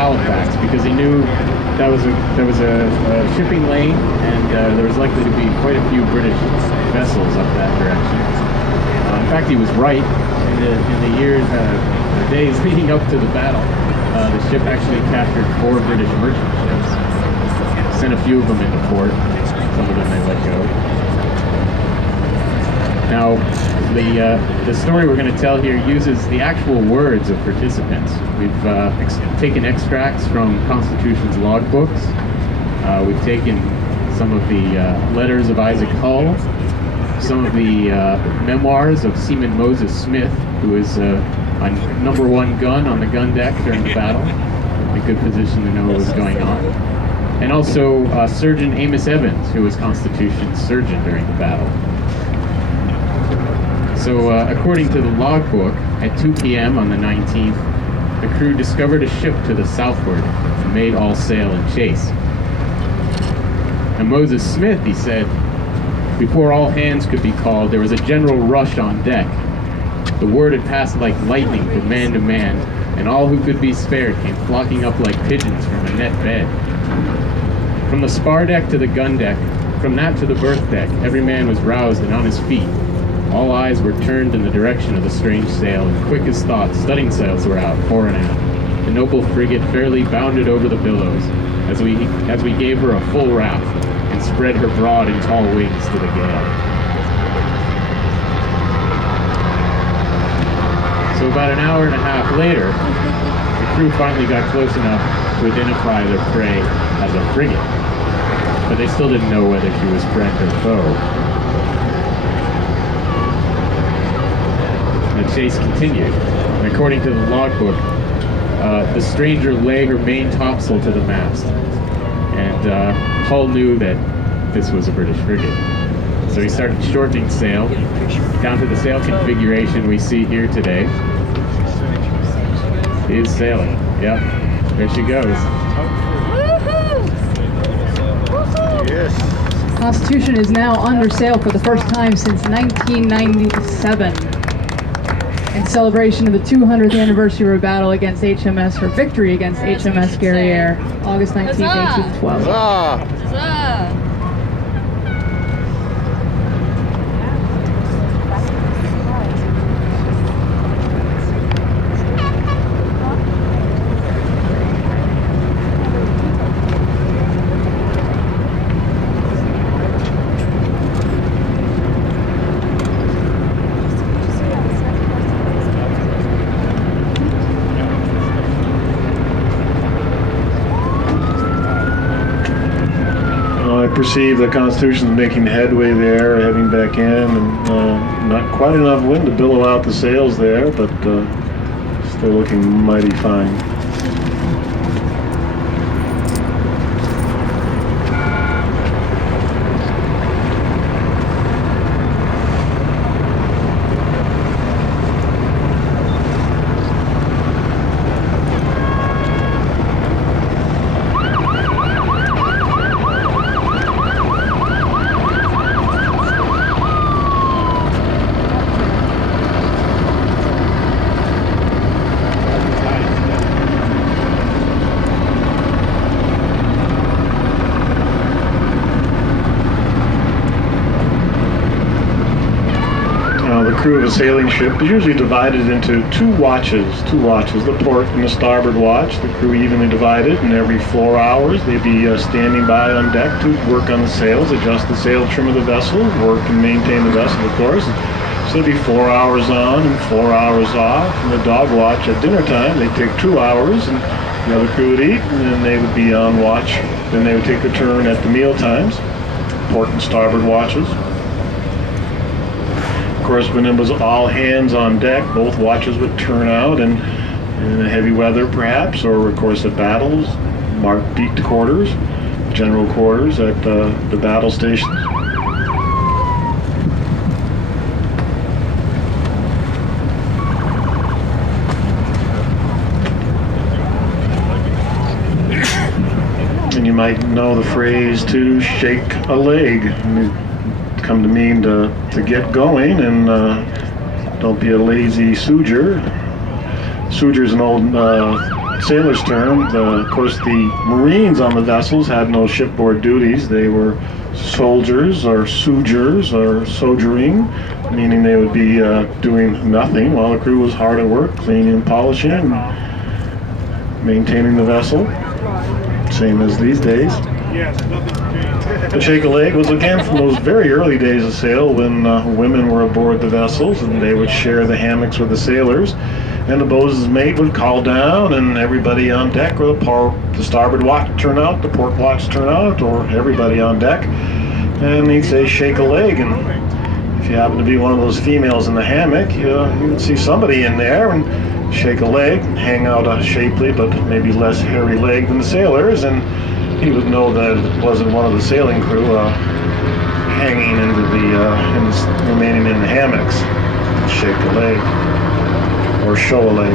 Halifax because he knew there was a shipping lane, and there was likely to be quite a few British vessels up that direction. In fact, he was right. In the years, the days leading up to the battle, the ship actually captured 4 British merchant ships. Sent a few of them into port. Some of them they let go. Now, the story we're going to tell here uses the actual words of participants. We've taken extracts from Constitution's logbooks. We've taken some of the letters of Isaac Hull, some of the memoirs of Seaman Moses Smith, who is on #1 gun on the gun deck during the battle, a good position to know what was going on. And also Surgeon Amos Evans, who was Constitution's surgeon during the battle. So according to the logbook, at 2 p.m. on the 19th, the crew discovered a ship to the southward and made all sail in chase. And Moses Smith, he said, before all hands could be called, there was a general rush on deck. The word had passed like lightning from man to man, and all who could be spared came flocking up like pigeons from a net bed. From the spar deck to the gun deck, from that to the berth deck, every man was roused and on his feet. All eyes were turned in the direction of the strange sail, and quick as thought, studding sails were out, fore and aft. The noble frigate fairly bounded over the billows, as we gave her a full raft, and spread her broad and tall wings to the gale. So about an hour and a half later, the crew finally got close enough to identify their prey as a frigate, but they still didn't know whether she was friend or foe. The chase continued, and according to the logbook, the stranger lay her main topsail to the mast, and Hull knew that this was a British frigate. So he started shortening sail down to the sail configuration we see here today. She is sailing. Yep, there she goes. Yes. Constitution is now under sail for the first time since 1997. In celebration of the 200th anniversary of her battle against HMS, her victory against HMS Guerriere, August 19, 1812. Perceive the Constitution is making headway there, heading back in, and not quite enough wind to billow out the sails there, but still looking mighty fine. The crew of a sailing ship is usually divided into two watches, the port and the starboard watch. The crew evenly divided, and every 4 hours they'd be standing by on deck to work on the sails, adjust the sail trim of the vessel, work and maintain the vessel, of course. So it'd be 4 hours on and 4 hours off. And the dog watch at dinner time, they'd take 2 hours, and the other crew would eat, and then they would be on watch. Then they would take a turn at the meal times, port and starboard watches. Of course, when it was all hands on deck, both watches would turn out, and in heavy weather perhaps, or of course at battles, mark peaked quarters, general quarters at the battle stations. And you might know the phrase to shake a leg. Come to mean to get going, and don't be a lazy sooger. Sooger's an old sailor's term. Of course, the Marines on the vessels had no shipboard duties. They were soldiers or sogers or sogering, meaning they would be doing nothing while the crew was hard at work, cleaning and polishing and maintaining the vessel. Same as these days. The shake a leg was again from those very early days of sail when women were aboard the vessels and they would share the hammocks with the sailors. And the boatswain's mate would call down, and everybody on deck, or the starboard watch turn out, the port watch turn out, or everybody on deck, and he'd say, shake a leg. And if you happen to be one of those females in the hammock, you would see somebody in there and shake a leg, hang out a shapely but maybe less hairy leg than the sailors, and he would know that it wasn't one of the sailing crew hanging into remaining in the hammocks. Shake a leg. Or show a leg.